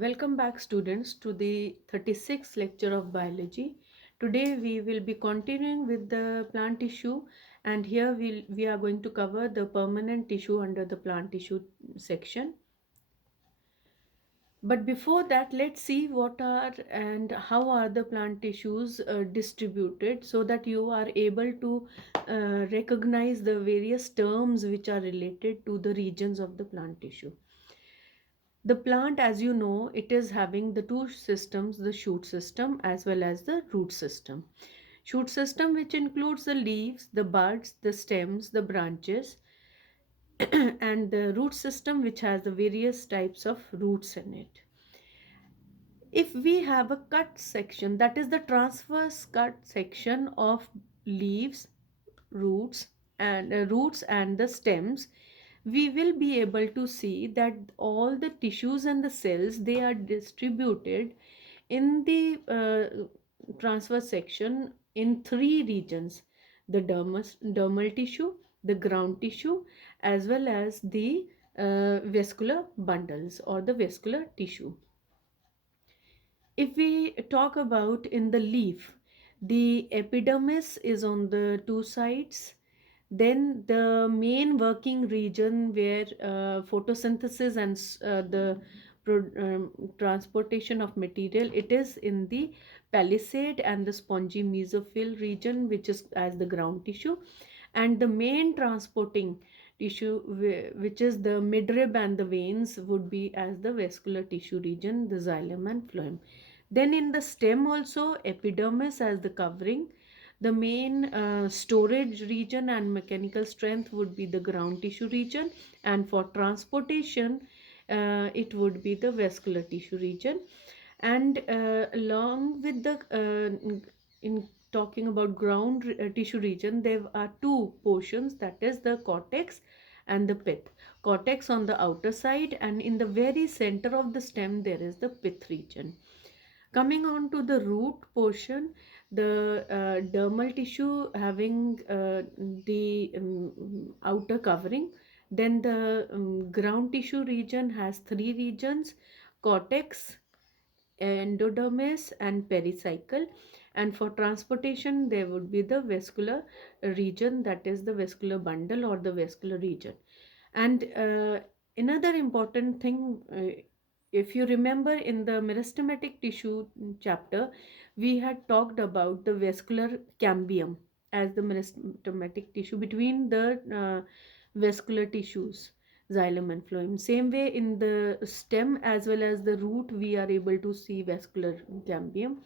Welcome back students to the 36th lecture of biology. Today we will be continuing with the plant tissue, and here we are going to cover the permanent tissue under the plant tissue section. But before that, let's see what are and how are the plant tissues distributed, so that you are able to recognize the various terms which are related to the regions of the plant tissue. The plant, as you know, it is having the two systems, the shoot system as well as the root system. Shoot system, which includes the leaves, the buds, the stems, the branches, and the root system, which has the various types of roots in it. If we have a cut section, that is the transverse cut section of leaves, roots, and the stems, we will be able to see that all the tissues and the cells, they are distributed in the transverse section in three regions: the dermal tissue, the ground tissue, as well as the vascular bundles or the vascular tissue. If we talk about in the leaf, the epidermis is on the two sides. Then the main working region where photosynthesis and the transportation of material, it is in the palisade and the spongy mesophyll region, which is as the ground tissue. And the main transporting tissue, which is the midrib and the veins, would be as the vascular tissue region, the xylem and phloem. Then in the stem also, epidermis as the covering. The main storage region and mechanical strength would be the ground tissue region, and for transportation, it would be the vascular tissue region. And along with the in talking about ground tissue region, there are two portions, that is the cortex and the pith. Cortex on the outer side, and in the very center of the stem there is the pith region. Coming on to the root portion, the dermal tissue having the outer covering. Then the ground tissue region has three regions: cortex, endodermis, and pericycle. And for transportation, there would be the vascular region, that is the vascular bundle or the vascular region. And another important thing, if you remember in the meristematic tissue chapter, we had talked about the vascular cambium as the meristematic tissue between the vascular tissues, xylem and phloem. Same way in the stem as well as the root, we are able to see vascular cambium.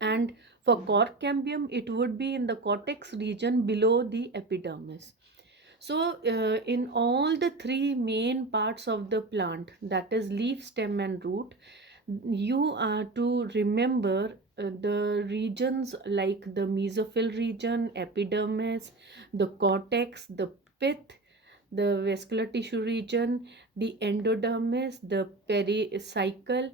And for cork cambium, it would be in the cortex region below the epidermis. So, in all the three main parts of the plant, that is leaf, stem, and root, you are to remember the regions like the mesophyll region, epidermis, the cortex, the pith, the vascular tissue region, the endodermis, the pericycle,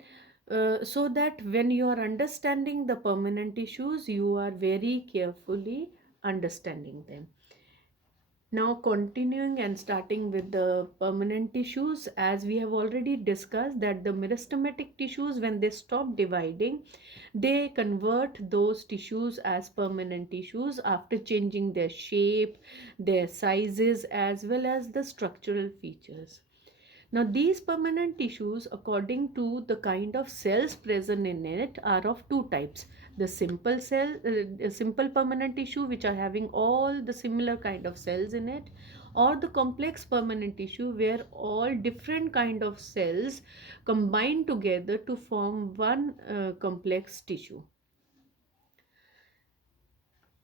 so that when you are understanding the permanent tissues, you are very carefully understanding them. Now, continuing and starting with the permanent tissues, as we have already discussed that the meristematic tissues, when they stop dividing, they convert those tissues as permanent tissues after changing their shape, their sizes, as well as the structural features. Now, these permanent tissues, according to the kind of cells present in it, are of two types: the simple permanent tissue, which are having all the similar kind of cells in it, or the complex permanent tissue, where all different kind of cells combine together to form one complex tissue.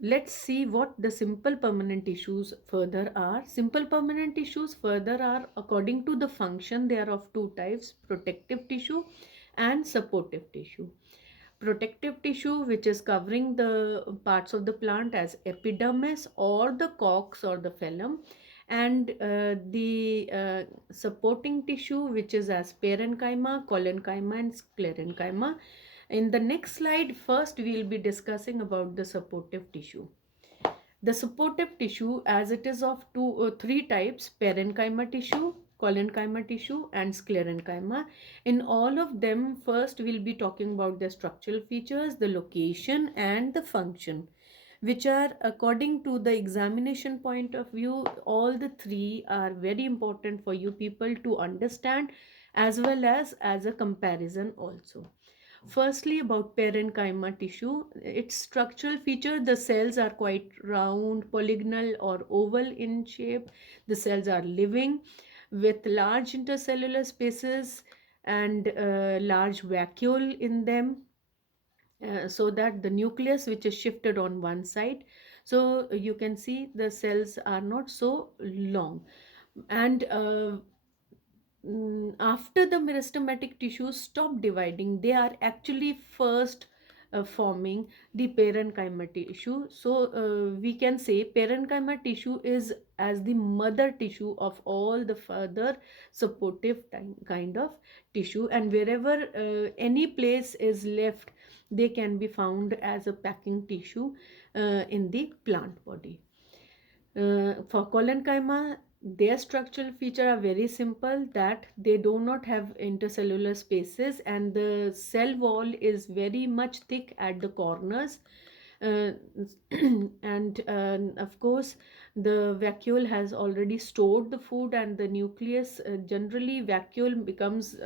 Let's see what the simple permanent tissues further are. Simple permanent tissues further are, according to the function, they are of two types: protective tissue and supportive tissue. Protective tissue, which is covering the parts of the plant as epidermis or the cox or the phloem, and the supporting tissue, which is as parenchyma, collenchyma, and sclerenchyma. In the next slide, first we will be discussing about the supportive tissue. The supportive tissue, as it is of three types: parenchyma tissue, collenchyma tissue and sclerenchyma. In all of them, first we'll be talking about the structural features, the location, and the function, which are, according to the examination point of view, all the three are very important for you people to understand, as well as a comparison also. Firstly, about parenchyma tissue, its structural feature, the cells are quite round, polygonal, or oval in shape. The cells are living with large intercellular spaces and large vacuole in them, so that the nucleus which is shifted on one side. So you can see the cells are not so long. And after the meristematic tissues stop dividing, they are actually first forming the parenchyma tissue. So we can say parenchyma tissue is as the mother tissue of all the further supportive kind of tissue, and wherever any place is left, they can be found as a packing tissue in the plant body. For collenchyma, their structural feature are very simple, that they do not have intercellular spaces and the cell wall is very much thick at the corners. Uh, and of course, the vacuole has already stored the food, and the nucleus, generally vacuole becomes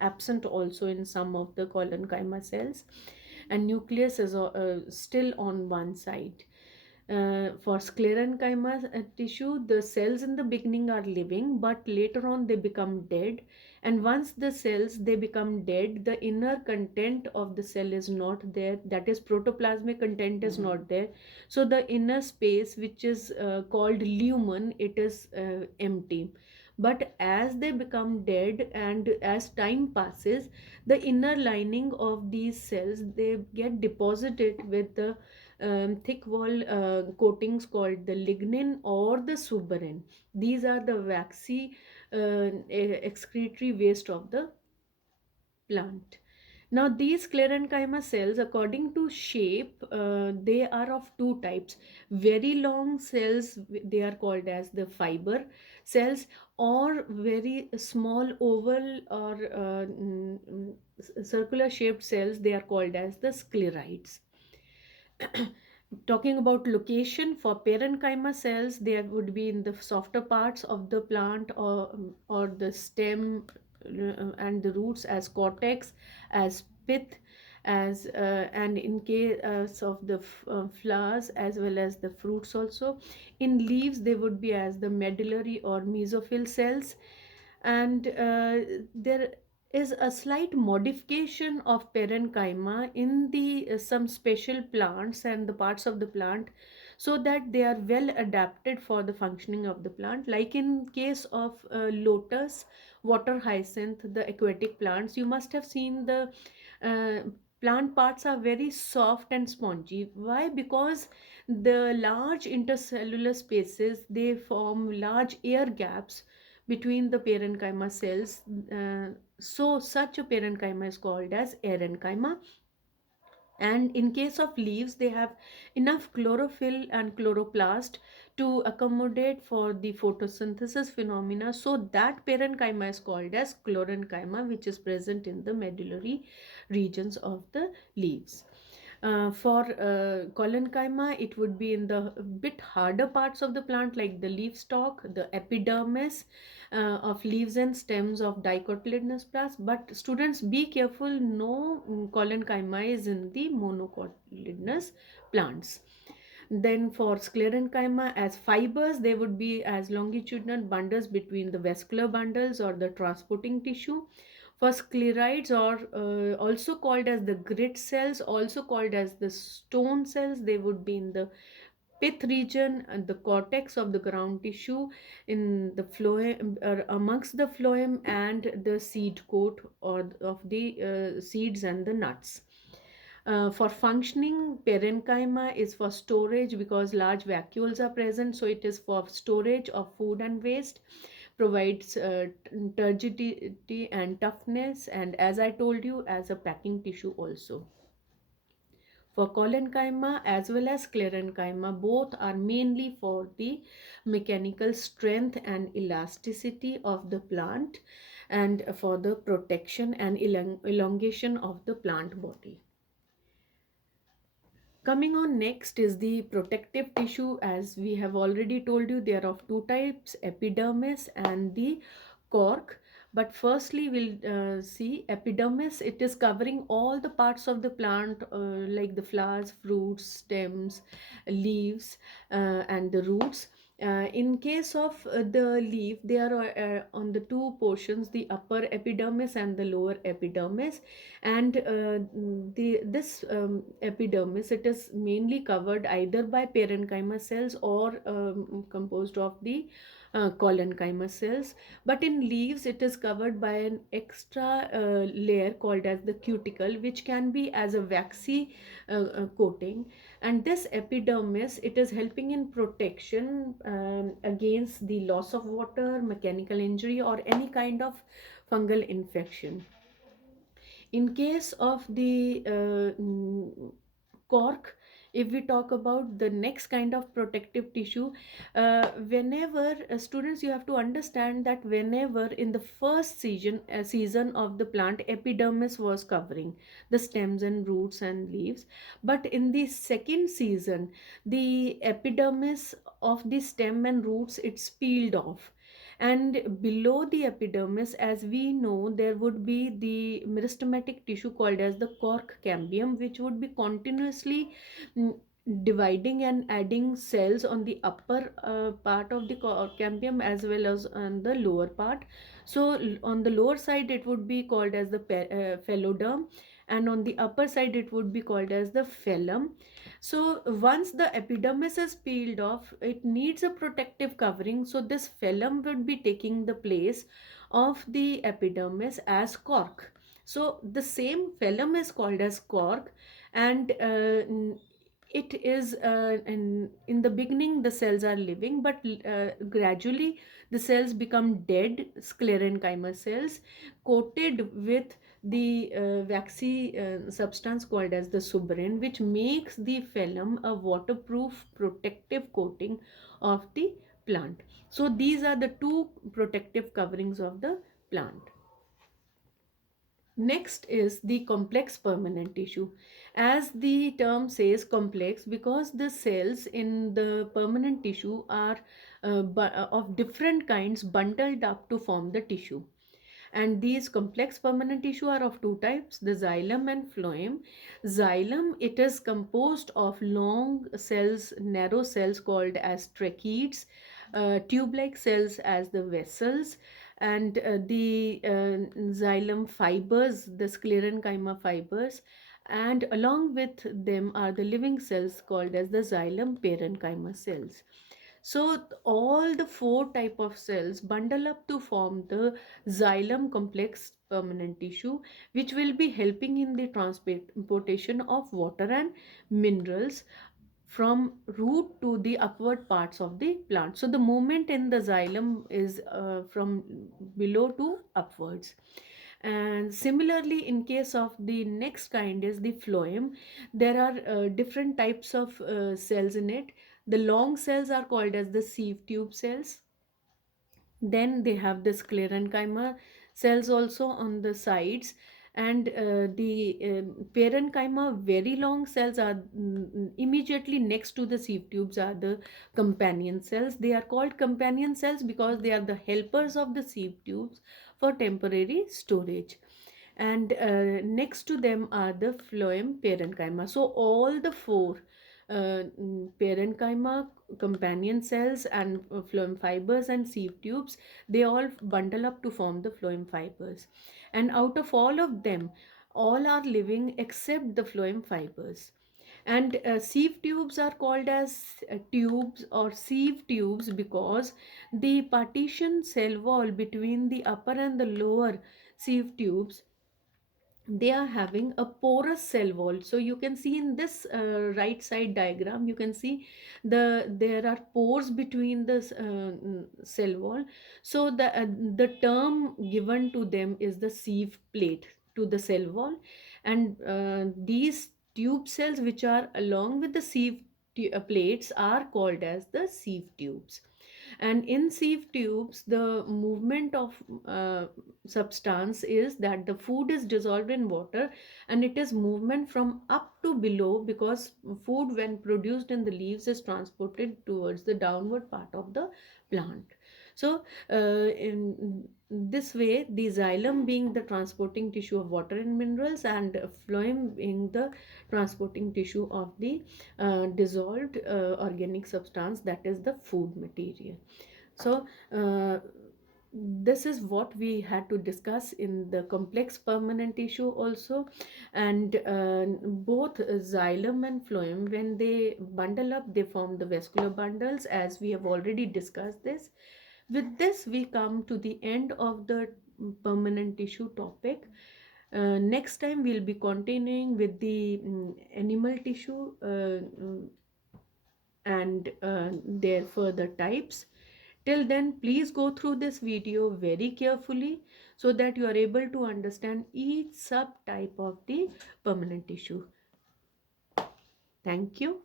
absent also in some of the collenchyma cells, and nucleus is still on one side. For sclerenchyma tissue, the cells in the beginning are living, but later on they become dead. And once the cells they become dead, the inner content of the cell is not there. That is, protoplasmic content is not there. So the inner space, which is called lumen, it is empty. But as they become dead and as time passes, the inner lining of these cells, they get deposited with the thick wall coatings called the lignin or the suberin. These are the waxy excretory waste of the plant. Now, these sclerenchyma cells, according to shape, they are of two types. Very long cells, they are called as the fiber cells, or very small oval or circular shaped cells, they are called as the sclerites. Talking about location, for parenchyma cells, they would be in the softer parts of the plant, or the stem, and the roots as cortex, as pith, as and in case of the flowers as well as the fruits also. In leaves, they would be as the medullary or mesophyll cells. And there is a slight modification of parenchyma in the some special plants and the parts of the plant, so that they are well adapted for the functioning of the plant, like in case of lotus, water hyacinth, the aquatic plants. You must have seen the uh, plant parts are very soft and spongy. Why? Because the large intercellular spaces, they form large air gaps between the parenchyma cells. So such a parenchyma is called as aerenchyma. And in case of leaves, they have enough chlorophyll and chloroplast to accommodate for the photosynthesis phenomena, so that parenchyma is called as chlorenchyma, which is present in the medullary regions of the leaves. For collenchyma, it would be in the bit harder parts of the plant, like the leaf stalk, the epidermis of leaves and stems of dicotyledonous plants. But students, be careful, no collenchyma is in the monocotyledonous plants. Then for sclerenchyma, as fibers, they would be as longitudinal bundles between the vascular bundles or the transporting tissue. For sclerites, or also called as the grit cells, also called as the stone cells, they would be in the pith region and the cortex of the ground tissue, in the phloem, or amongst the phloem and the seed coat, or of the seeds and the nuts. For functioning, parenchyma is for storage because large vacuoles are present, so it is for storage of food and waste, provides turgidity and toughness, and as I told you, as a packing tissue also. for collenchyma as well as sclerenchyma. Both are mainly for the mechanical strength and elasticity of the plant and for the protection and elongation of the plant body. Coming on next is the protective tissue. As we have already told you, there are of two types, epidermis and the cork. But firstly, we'll see epidermis. It is covering all the parts of the plant, like the flowers, fruits, stems, leaves, and the roots. In case of the leaf, they are on the two portions, the upper epidermis and the lower epidermis. And this epidermis, it is mainly covered either by parenchyma cells or composed of the collenchyma cells. But in leaves, it is covered by an extra layer called as the cuticle, which can be as a waxy coating. And this epidermis, it is helping in protection against the loss of water, mechanical injury, or any kind of fungal infection. In case of the cork, if we talk about the next kind of protective tissue, whenever students, you have to understand that whenever in the first season of the plant, epidermis was covering the stems and roots and leaves. But in the second season, the epidermis of the stem and roots, it's peeled off. And below the epidermis, as we know, there would be the meristematic tissue called as the cork cambium, which would be continuously mm, dividing and adding cells on the upper part of the cork cambium as well as on the lower part. So on the lower side, it would be called as the phelloderm, and on the upper side, it would be called as the phellum. So once the epidermis is peeled off, it needs a protective covering. So this phellum would be taking the place of the epidermis as cork. So the same phellum is called as cork, and it is in the beginning the cells are living, but gradually the cells become dead sclerenchyma cells coated with the waxy substance called as the suberin, which makes the phellum a waterproof protective coating of the plant. So these are the two protective coverings of the plant. Next is the complex permanent tissue. As the term says, complex, because the cells in the permanent tissue are of different kinds bundled up to form the tissue. And these complex permanent tissue are of two types, the xylem and phloem. Xylem, it is composed of long cells, narrow cells called as tracheids, tube-like cells as the vessels, and the xylem fibers, the sclerenchyma fibers, and along with them are the living cells called as the xylem parenchyma cells. So all the four type of cells bundle up to form the xylem complex permanent tissue, which will be helping in the transportation of water and minerals from root to the upward parts of the plant. So the movement in the xylem is from below to upwards. And similarly, in case of the next kind is the phloem, there are different types of cells in it. The long cells are called as the sieve tube cells. Then they have the sclerenchyma cells also on the sides, and the parenchyma very long cells are immediately next to the sieve tubes are the companion cells. They are called companion cells because they are the helpers of the sieve tubes for temporary storage. And next to them are the phloem parenchyma. So all the four parenchyma, companion cells, and phloem fibers and sieve tubes, they all bundle up to form the phloem fibers. And out of all of them, all are living except the phloem fibers. And sieve tubes are called as tubes or sieve tubes because the partition cell wall between the upper and the lower sieve tubes, they are having a porous cell wall. So you can see in this right side diagram, you can see there are pores between this cell wall. So the term given to them is the sieve plate to the cell wall. And these tube cells which are along with the sieve plates are called as the sieve tubes. And in sieve tubes, the movement of substance is that the food is dissolved in water, and it is movement from up to below, because food when produced in the leaves is transported towards the downward part of the plant. So in this way, the xylem being the transporting tissue of water and minerals, and phloem being the transporting tissue of the dissolved organic substance, that is the food material. So this is what we had to discuss in the complex permanent tissue also. And both xylem and phloem, when they bundle up, they form the vascular bundles, as we have already discussed this. With this, we come to the end of the permanent tissue topic. Next time we'll be continuing with the animal tissue and their further types. Till then, please go through this video very carefully so that you are able to understand each subtype of the permanent tissue. Thank you.